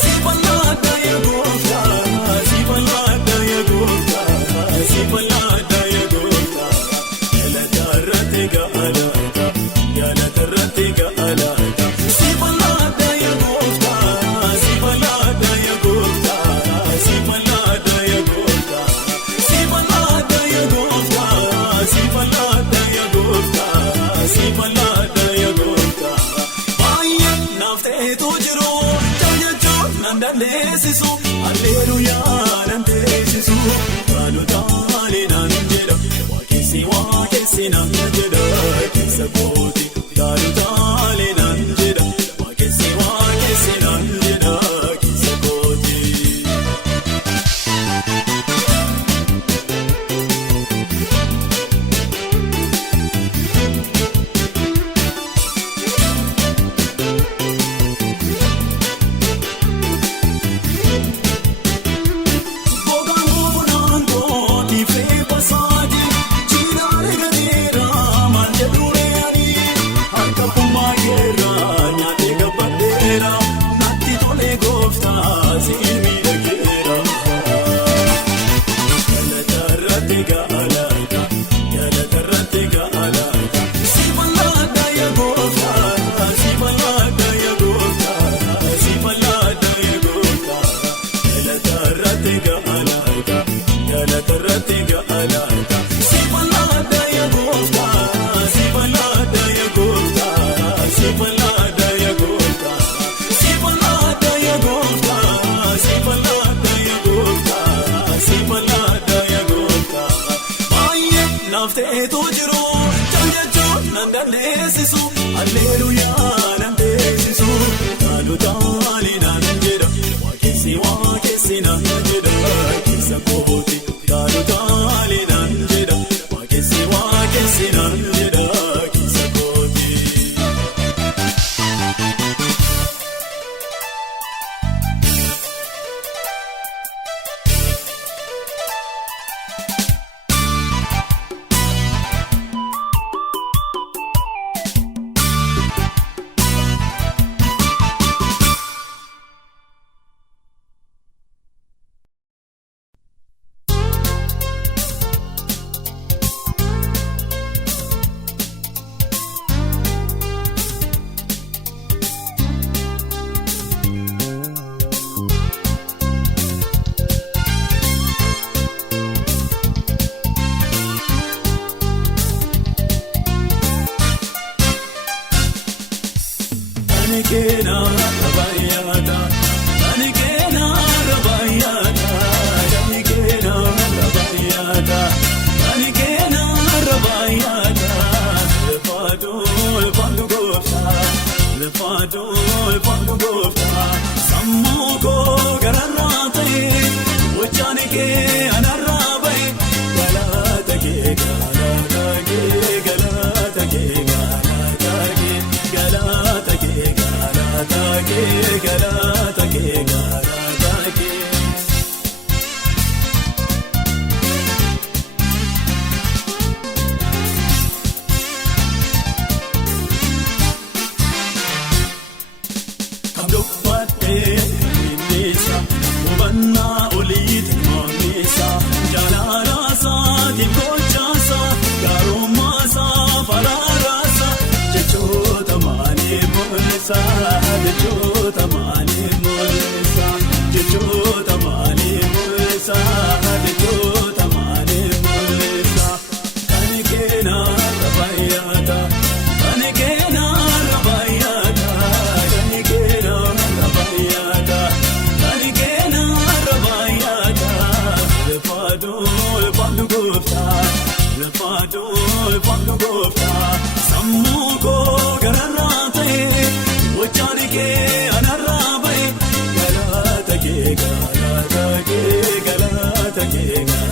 Siapa nafteetu jiru jajachuun nan dandeessisu alleluuyaa nan teessisu dhaalotaalee nan jedha waaqessi nan jedha keessa kooti dhaalotaalee nan jedha waaqessi nan jedha keessa kooti. Nafteetu jiru jajachuun nan dandeessisu alleluuyaa nan teessisu dhaalotaalee nan jedha waaqessi nan jedha keessa kooti dhaalotaalee nan jedha waaqessi nan jedha keessa kooti. Galata ke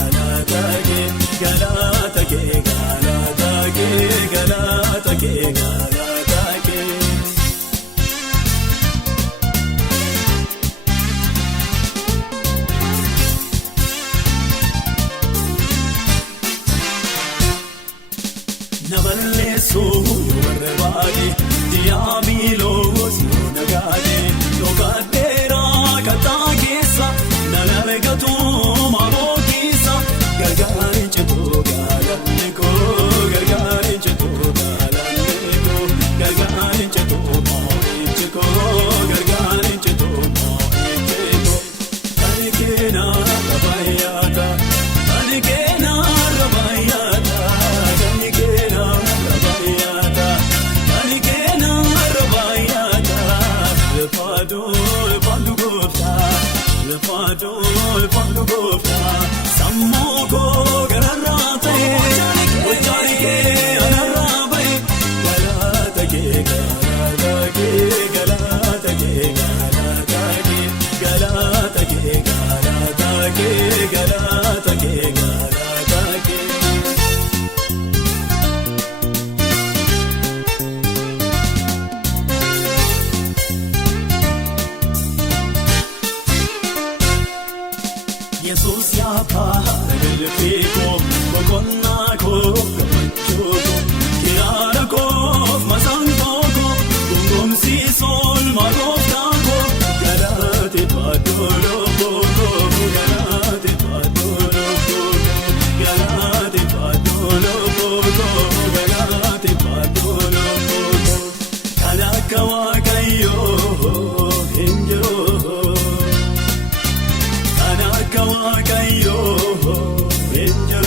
sol maroftango galate padolo boko galate padolo boko galate padolo boko galate padolo boko kanakawa kayo enjo kanakawa kayo enjo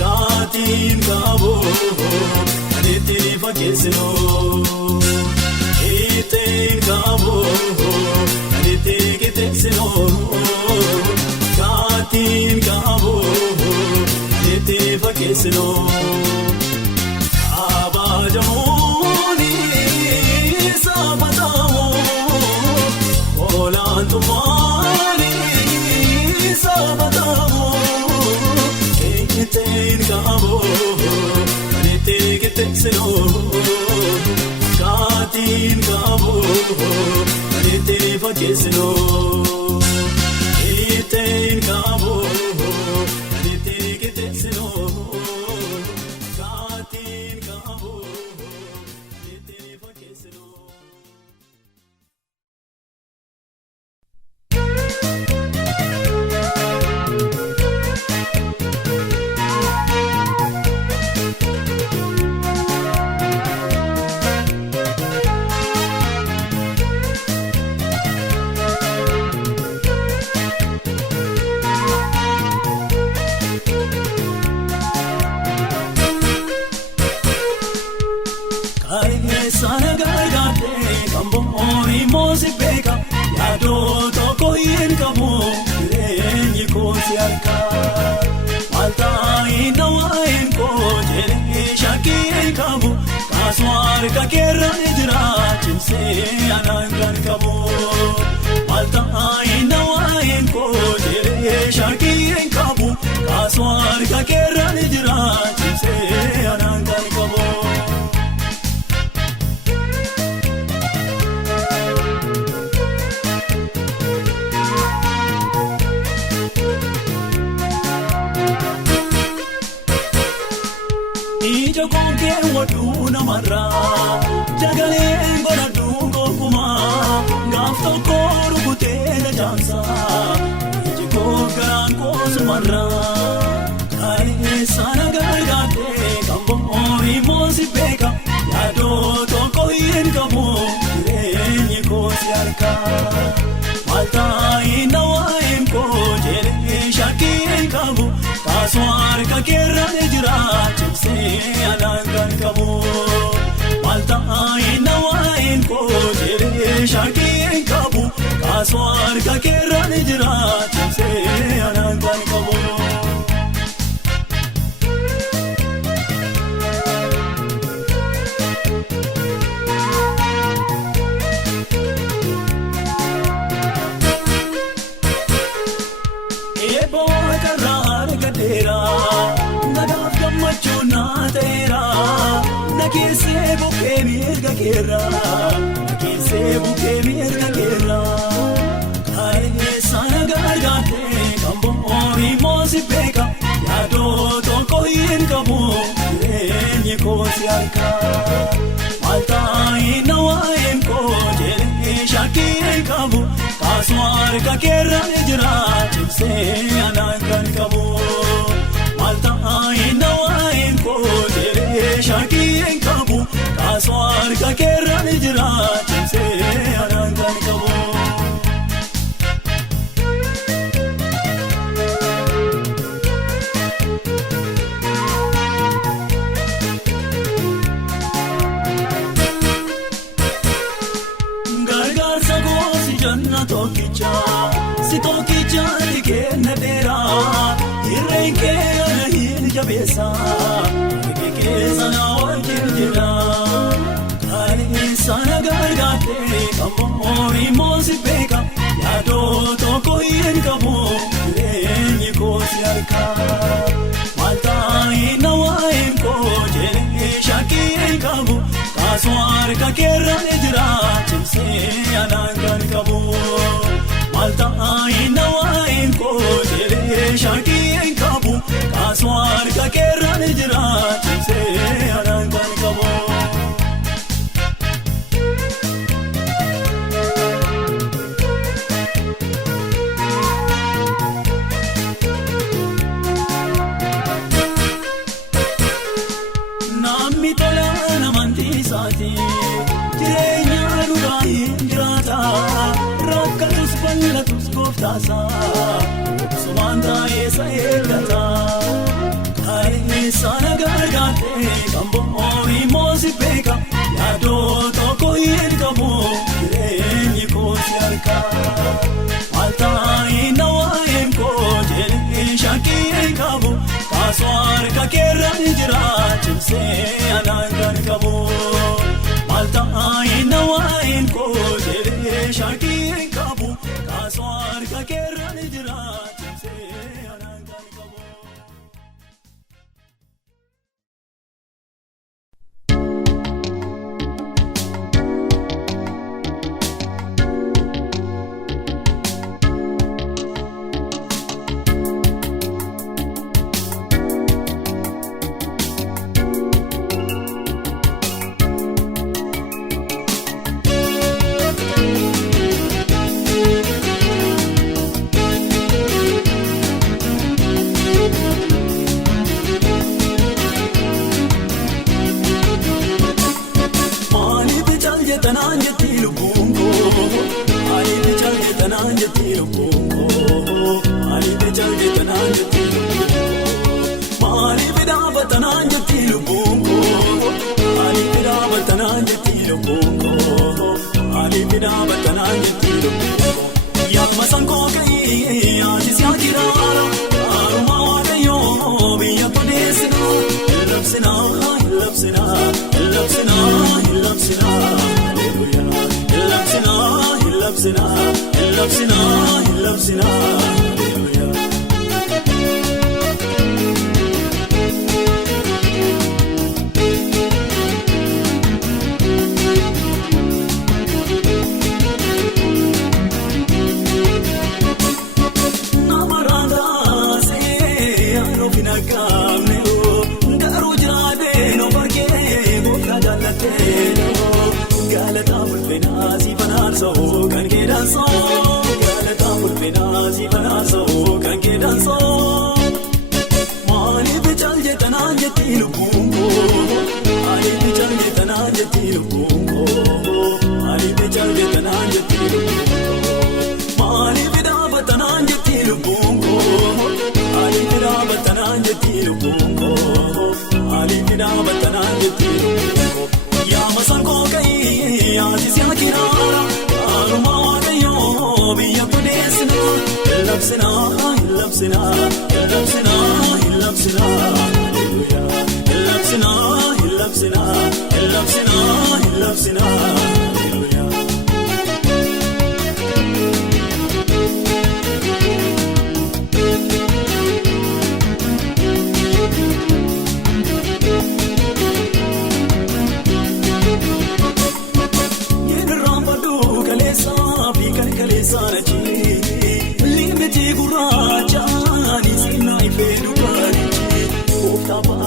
Katin kabo, anete fakesino. Etin kabo, anete ketesino. Katin kabo, anete fakesino. Abajamoni sabatamo, olantumani sabatamo. Etin kabo, anete ketesino. Katin kabo, anete fakesino. Etin kabo, anete ketesino. Katin kabo, anete fakesino. Marka kerra ejra chimse anangan kabo malta aina wain ko jere shaki en kabo kaswar ka kerra ejra chimse anangan kabo Ijo konge waduna marra jagale ngora dungo kuma gafto koru kutela jansa Ijo kogaran kosu marra kare sana gargate kambo ori mosi beka yado to koyen kamo renye kosi arka malta ina wain ko jere shaki en kamo kaswar ka kerra ejra chimse anangan kamo malta aina wain ko jere shaki en kamo kaswar ka kerra ejra chimse anangan kamo Nakise buke mirga kera kare sana gargate kambo ori mosi beka yado to koyen kamo renye kosi arka malta ina wain ko jere shaki en kamo kaswar ka kerra ejra chimse anangan kamo malta ina wain ko jere shaki en kamo kaswar harka keerraan jira cimsee anaan kan qabu. Gargaarsa koo si janna tokkicha si tokkicha ni kenna dheeraa irreen kee ana hin jabeessa harki keessa na wajjin jira kaanii sana gargaartee kamoori moosi beeka yaadoo tokko hin qabu jireenyi koo si harka maltaa na waa'een koo jedhee shakkii hin qabu kaasoo harka keerraan jira cimsee anaan kan qabu. Maltaa na waa'een koo jedhee shakkii hin qabu kaasoo harka keerraan jira cimsee anaan kan qabu. Namni tolaan amantii isaatii jireenya dhugaa hin jiraata rakkatus bal'atus gooftaasaa sumaan taa'eessa eeggata kaanii sana gargaartee kan bo'oorii moosi beeka yaadoo tokko hin qabu jireenyi koo si harka maltaa na waa'een koo jedhee shakkii hin qabu kaasoo harka keerraan jira cimsee anaan kan qabu. Maltaa na waa'een koo jedhee shakkii hin qabu kaasoo harka keerraan jira cimsee anaan kan qabu.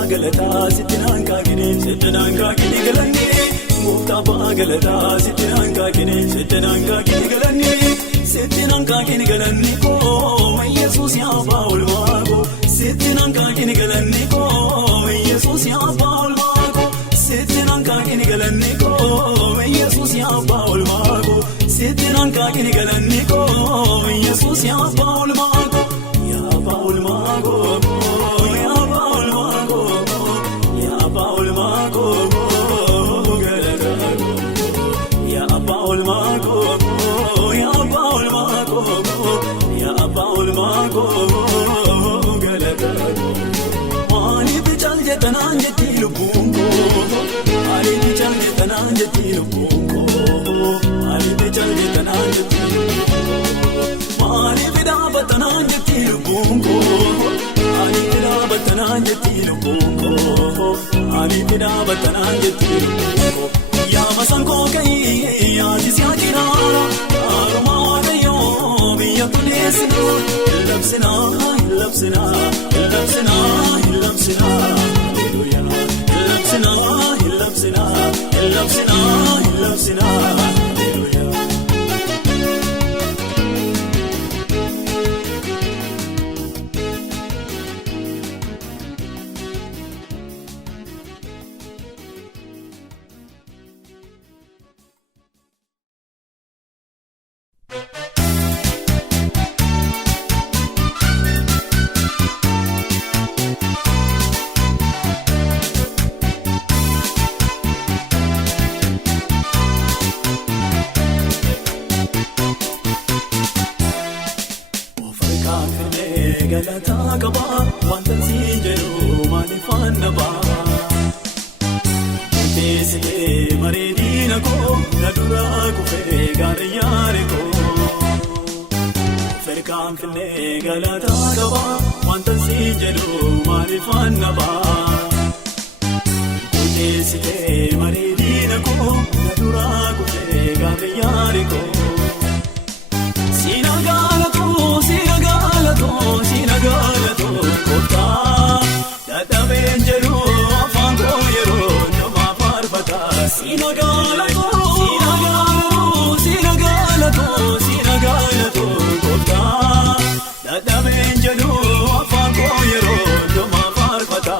Galataa sitti naankaa kini sitti naankaa kini galanii Muktaa ba'a galataa sitti naankaa kini sitti naankaa kini galanii sitti naankaa kini galanii koo Yesuus yaabaa olmaako sitti naankaa kini galanii koo Yesuus yaabaa olmaako sitti naankaa kini galanii koo kaakini galaniko Yesus ya Paul Mago ya Paul Mago ya Paul Mago ya Paul Mago galatago ya Paul Mago ya Paul Mago ya Paul Mago galatago mali bichanje tananje tilubungo mali bichanje tananje tilubungo mali bichanje tananje tilubungo mali bidaba tananje tilubungo mali bidaba tananje tilubungo mali bidaba tananje tilubungo ya masanko kai ya jisiakira aroma yo biya tunesino labsina labsina labsina labsina hallelujah labsina labsina labsina labsina hallelujah galata qaba wanta sinjeru manifan naba tesile maredina ko nadura ko fe gariyare ko ferkan kne galata qaba wanta sinjeru manifan naba tesile maredina ko nadura ko fe gariyare ko sinagalato kota dada benjeru afango yero nama parbata sinagalato kota dada benjeru afango yero nama parbata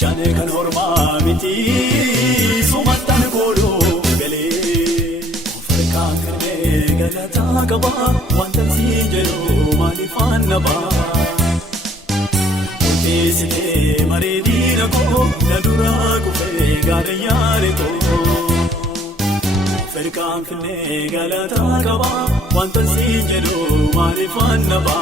Chane kan horma miti sumatan kodo gale ofrekan kne galata qaba wanta sinjeru manifan naba tesile maredina ko nadura ko fe gariyare ko ofrekan kne galata qaba wanta sinjeru manifan naba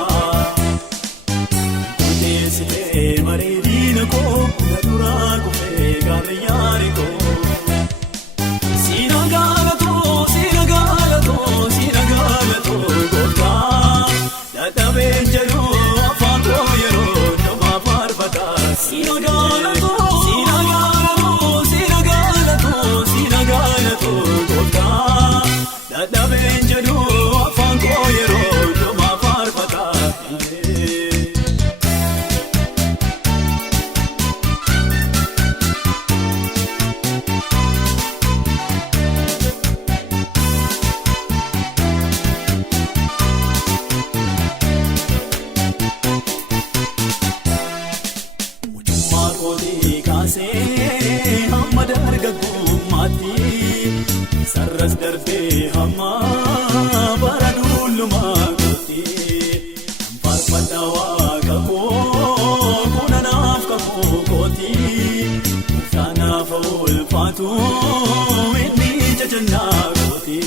tesile maredina ko nadura ko fe gariyare ko sinagalato kota dada benjeru afango yero nama parbata sinagalato kota dada benjeru afango yero nama parbata sarras darbe hamma baradul magoti parpatawa kako kunanaf kako koti sana ful fatu inni jajanna koti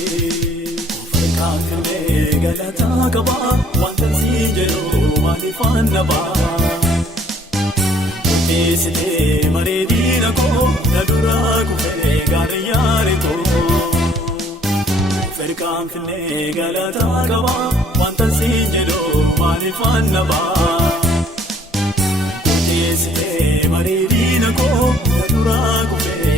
fakakne galata qaba wanta sinjeru manifan naba tesile maredina ko nadura ko fe gariyare ko ferkan kne galata qaba wanta sinjeru manifan naba tesile maredina ko nadura ko fe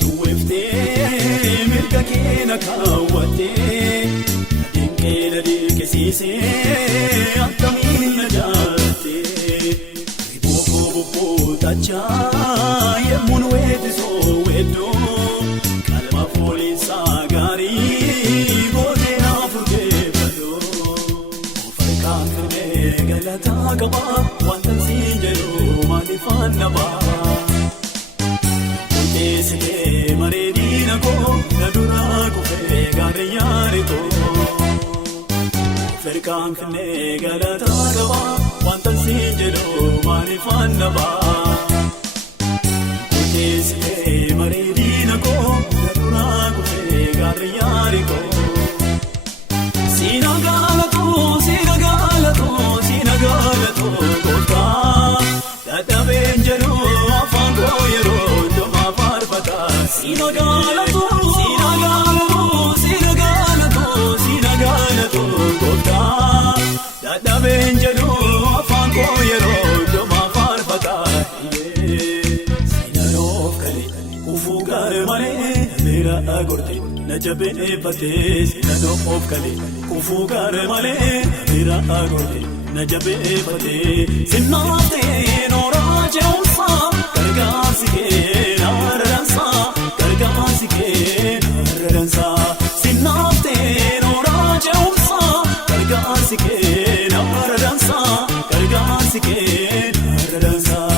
tuweftee mirga keenya kaawwattee dinqeedha dinqisiisee akkamiin na jaallattee booboo bobbootachaa yemmuun weeddisoo weeddoo qalma fooliinsaa gaarii boodee naafurgeeffadhoo farqaan firmee galataa qabaa wanta siin jedhu maalifaan nabaa. Sitee mareedina koo na duraa kufee gaarreeyyaare koo farqaan finnee galataa qabaa wanta siin jedhu maalifaan nabaa. Sitee mareedina koo na duraa kufee gaarreeyyaare koo siina gaalatoo siina gaalatoo siina gaalatoo gooftaa dadhabeen jedhu afaan koo yeroo. Sina galato, sina galato, goofta. Dadhabeen jedhu afaan koo yeroo jooma faarfata. Sina noof galee kufuu gaare malee miira agorte na jabeeffatee. Sina noof galee kufuu gaare malee miira agorte na jabeeffatee. Sinnaaftee nooraa jeemuusaa gargaarsi kee naararansaa. Gargaarsi kee naararansaa sinnaaftee nooraa jeemuusaa gargaarsi kee naararansaa gargaarsi kee naararansaa.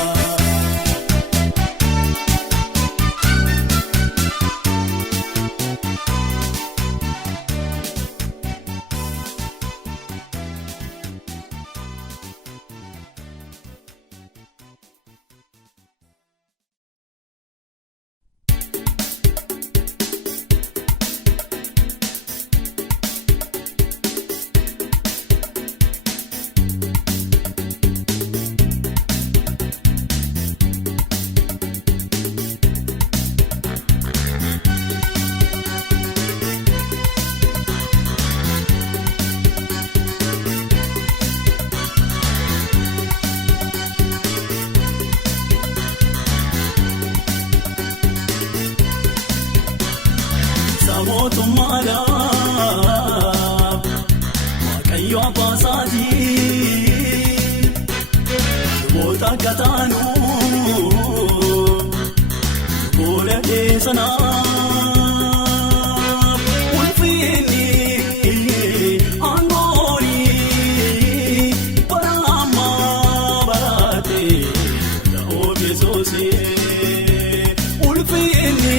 Mootummaadhaaf waaqayyo abbaa isaatii luboota akka taanu booda dheessanaaf ulfinni aangoonii bara ammaa baraatee ta'uuf yesoosee ulfinni.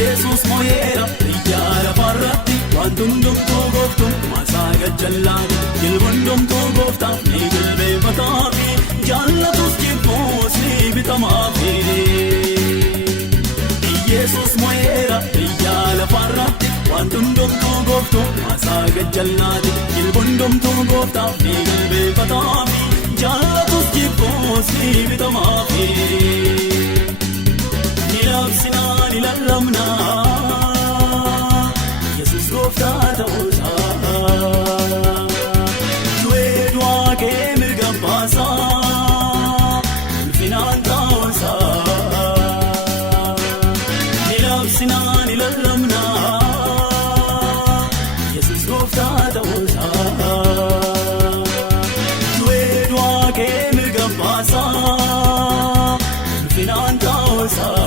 Yesus mo'eera ijjaara farratti wantundumtuu gooftuun maasaa gajjallaati jilbundumtuu gooftaa ni jilbeeffataafi jaallatus jibbuus ni bitamaafi. Yesus mo'eera ijjaara farratti wantundumtuu gooftuun maasaa gajjallaati jilbundumtuu gooftaa ni jilbeeffataafi jaallatus jibbuus ni bitamaafi. Nilabsinaa nilalamnaa Yesus gooftaa ta'uusaa du'ee du'aa kee mirga baasaa ulfinaan ta'uusaa. Nilabsinaa nilalamnaa Yesus gooftaa ta'uusaa du'ee du'aa kee mirga baasaa ulfinaan ta'uusaa.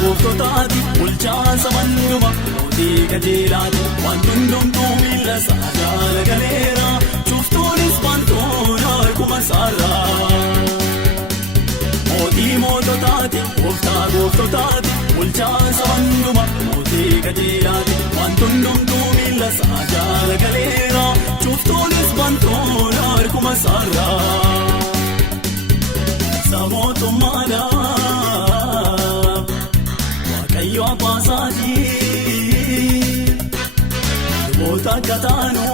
Gooftotaati bulchaansa manduma mootii qajeelaati waan hundumtuu miila isaa jala galeera cuftuunis bantoon harkuma isaarraa. mootii moototaati gooftaa gooftotaati bulchaa sabanduma mootii qajeelaati waan hundumtuu miila isaa jala galeera cuftuunis bantoon harkuma isaarraa sabootummaadha waaqayyo abbaa isaatii luboota akka taanu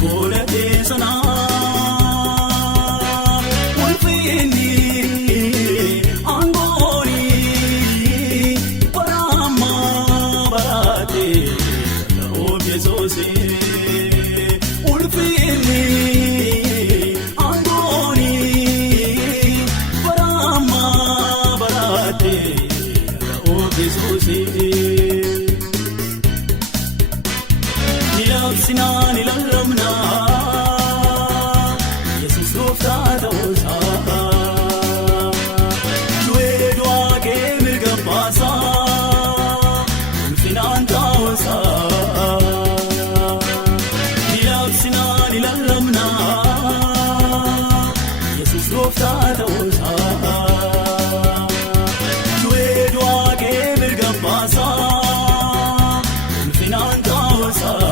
godhatee sanaa ulfinni aangooni bara ammaa baraatee ta'uuf Yesuusii ulfinni aangooni bara ammaa baraatee ta'uuf Yesuusii nilabsinaa nilallamnaa Yesuus gooftaa ta'uusaa du'ee du'aa kee mirga baasaa ulfinaan ta'uusaa nilabsinaa nilallamnaa Yesuus gooftaa ta'uusaa du'ee du'aa kee mirga baasaa ulfinaan ta'uusaa.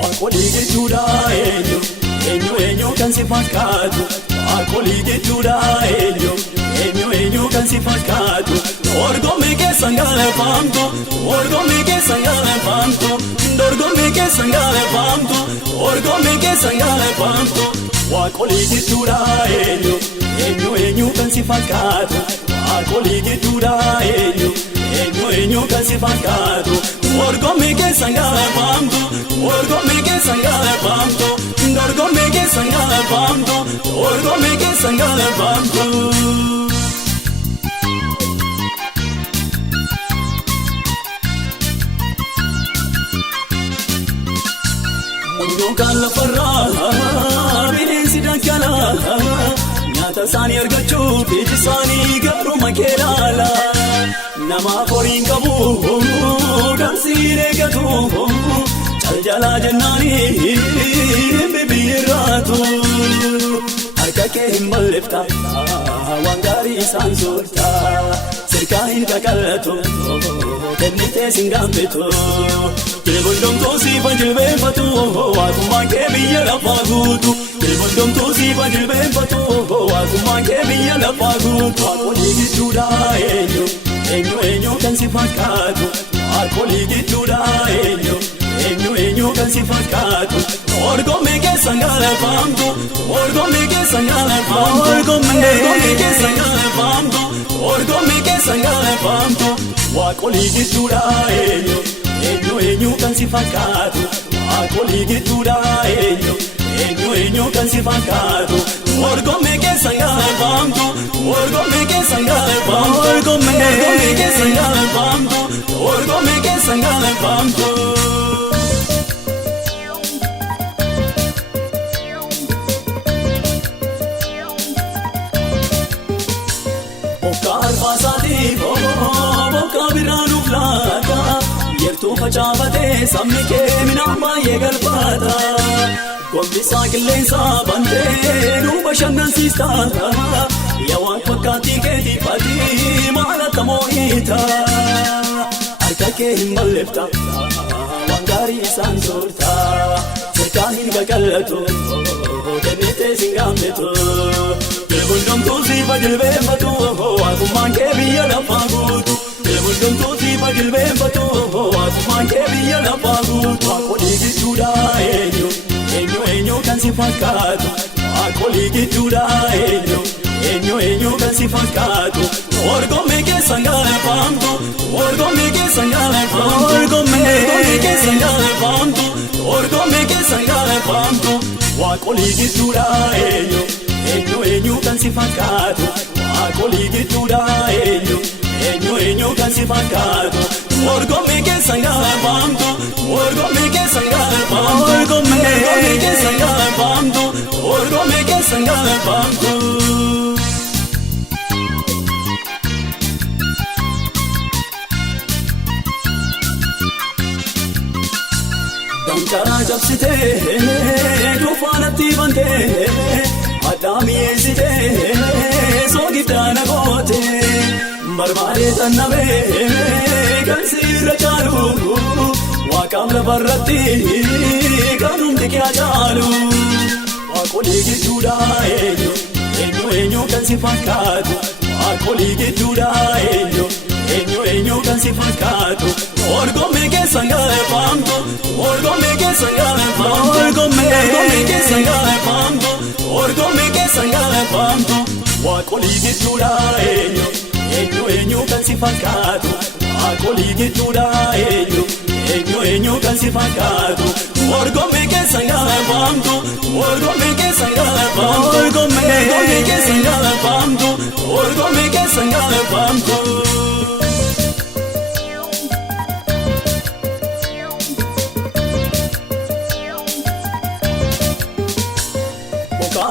Waaqolii jechuudha eenyu kan si fakkaatu Waaqolii jechuudha eenyu kan si fakkaatu dorgommii keessan galaafamtu dorgommii keessan galaafamtu dorgommii keessan galaafamtu dorgommii keessan galaafamtu Waaqolii jechuudha eenyu kan si fakkaatu Waaqolii jechuudha eenyu kan si fakkaatu dorgommii keessan galaafamtu dorgommii keessan galaafamtu dorgommii keessan galaafamtu dorgommii keessan galaafamtu. Mundokaan lafarraa bineensi dhangalaa nyaata isaanii argachuuf iji isaanii garuma kee laala namaaf horiin qabu dansiin eegatu jaljalaa jennaanii bibirraatu harka kee hin balleefta waan gaarii isaan soorta sirkaa hin qaqallatu kennitee sin gaanbetu Jilbondomtuu siifa jilbeenfatu waaqummaan kee biyya lafaa guutu Jilbondomtuu siifa jilbeenfatu waaqummaan kee biyya lafaa guutu Waaqolii jechuudha eenyu kan si fakkaatu Waaqolii jechuudha eenyu kan si fakkaatu dorgommii keessan galaafamtu dorgommii keessan galaafamtu dorgommii keessan galaafamtu dorgommii keessan galaafamtu Waaqolii jechuudha eenyu kan si fakkaatu Waaqolii jechuudha eenyu kan si fakkaatu dorgommii keessan galaafamtu dorgommii keessan galaafamtu dorgommii keessan galaafamtu dorgommii keessan galaafamtu. Bokka arfaasaatiif bokka biraanuuf laata yertuu facaafatee sabni kee midhaan baay'ee galfaata gombisaa qilleensaa bantee nu bashannansiista yaa waan fakkaatii keetiif ati maal akka moo'ita harka kee hin balleefta waan gaarii isaan soorta sirkaa hin qaqallatu kennitee sin gaanbetu Jilbondomtuu siifa jilbeenfatu waaqummaan kee biyya lafaa guutu Jilbondomtuu siifa jilbeenfatu waaqummaan kee biyya lafaa guutu Waaqolii jechuudha eenyu kan si fakkaatu Waaqolii jechuudha eenyu kan si fakkaatu dorgommii keessan galaafamtu dorgommii keessan galaafamtu dorgommii keessan galaafamtu dorgommii keessan galaafamtu waaqolii gidduudha eenyu kan si fakkaatu waaqolii gidduudha eenyu kan si fakkaatu orgommii keessa gaafamtu orgommii keessa gaafamtu orgommii keessa gaafamtu orgommii keessa gaafamtu. Karaa jabsitee dhufaanatti bantee addaa mi'eessitee soogiddaana gootee barbaadee xannabee kan sirra caalu waaqaaf lafarratti kan hundi kee caalu waaqolii gidduudha eenyu kan si fakkaatu waaqolii gidduudha eenyu kan si fakkaatu orgommii keessa gaafamtu orgommii keessa gaafamtu orgommii keessa gaafamtu orgommii keessa gaafamtu waaqolii gidduudha eenyu kan si fakkaatu waaqolii gidduudha eenyu kan si fakkaatu orgommii keessa gaafamtu orgommii keessa gaafamtu orgommii keessa gaafamtu orgommii keessa gaafamtu.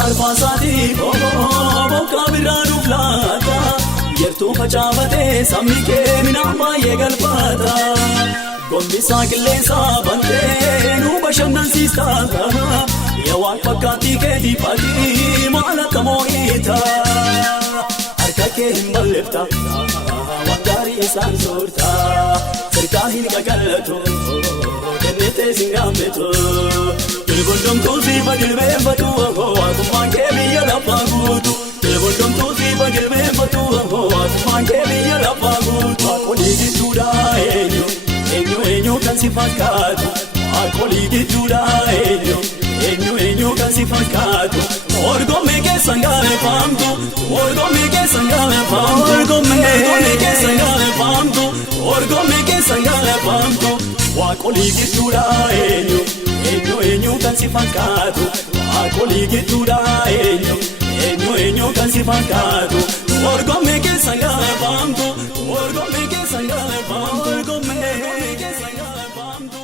Arfaasaati bokkaa birraa dhuflaata yertuu facaafatee sabni kee midhaan baay'ee galfaata gombisaa qilleensaa bantee nu bashannansiista yaa waan fakkaattii keetii faatii maal akka moo'iita harka kee hin balleefta waan gaarii isaan soorta sirkaa hin qaqallatu kenneetee sin gaafetu. Dilbondomtuu siifa jilbeenfatu waaqummaan kee biyya lafaa guutu dilbondomtuu siifa jilbeenfatu waaqummaan kee biyya lafaa guutu waaqolii gidduudha eenyu kan si fakkaatu waaqolii gidduudha eenyu kan si fakkaatu orgommii keessa gaafamtu orgommii keessa gaafamtu orgommii keessa gaafamtu orgommii keessa gaafamtu waaqolii gidduudha eenyu kan si fakkaatu waaqolii gidduudha eenyu kan si fakkaatu orgommii keessa gaafamtu orgommii keessa gaafamtu orgommii keessa gaafamtu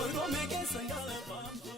orgommii keessa gaafamtu.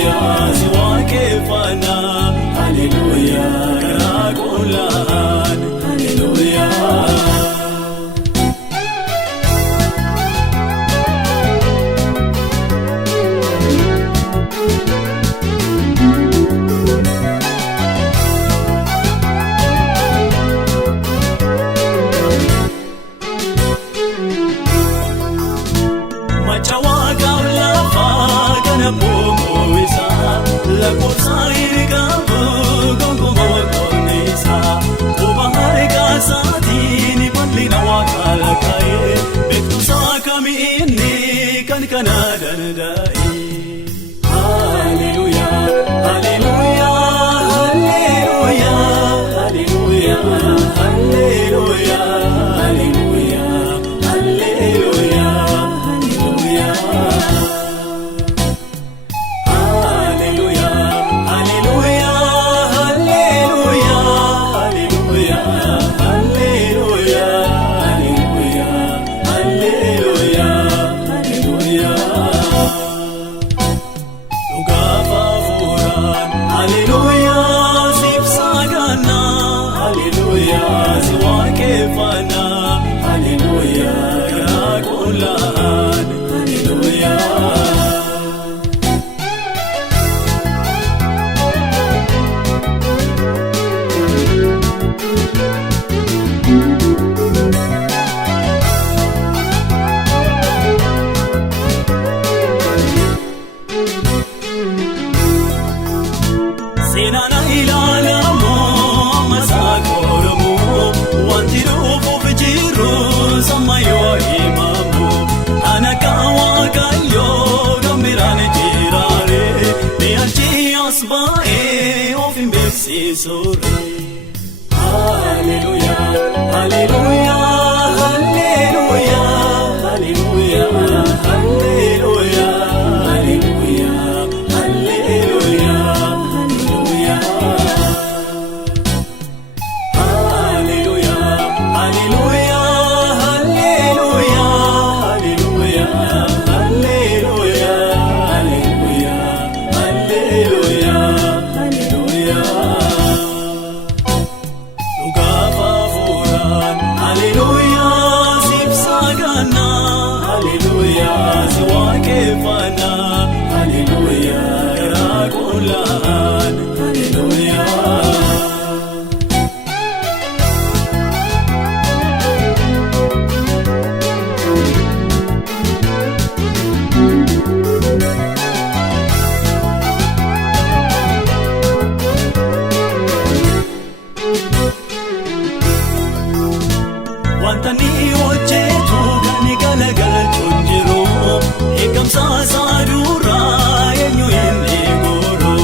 Hallelujah, si waaqeffana. Hallelujah, karaa qullaan. Hallelujah. La cosa irga gongo konisa ubahar ka sadini ballina wakala kai betu sakami inni kan kanadan dai. Hallelujah, hallelujah, hallelujah, hallelujah, hallelujah, hallelujah, hallelujah, hallelujah. Senana ilalamu masakoromu wantirufu bijiru samayo imamu anakawa kayo gamirane jirare miarchi asbae ofin besi sore. Hallelujah, hallelujah, hallelujah, hallelujah, hallelujah, hallelujah, hallelujah. Wantani hojjetu gani galagalchuun jiru eegamsa saadura eenyu inni goru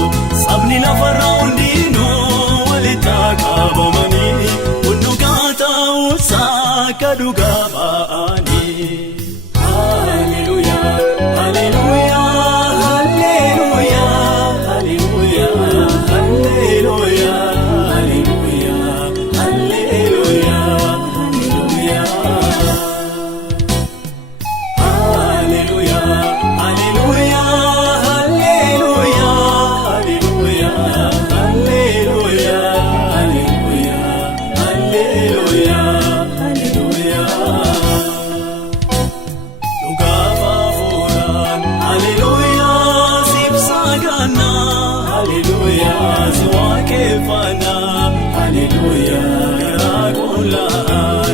sabni lafarraa hundinuu walitti qabamanii hundumaa ta'uusaa akka dhugaa ba'anii. Hallelujah, hallelujah, hallelujah, hallelujah, hallelujah, hallelujah, hallelujah. Hallelujah, si waaqeffana. Hallelujah, karaa qullaan.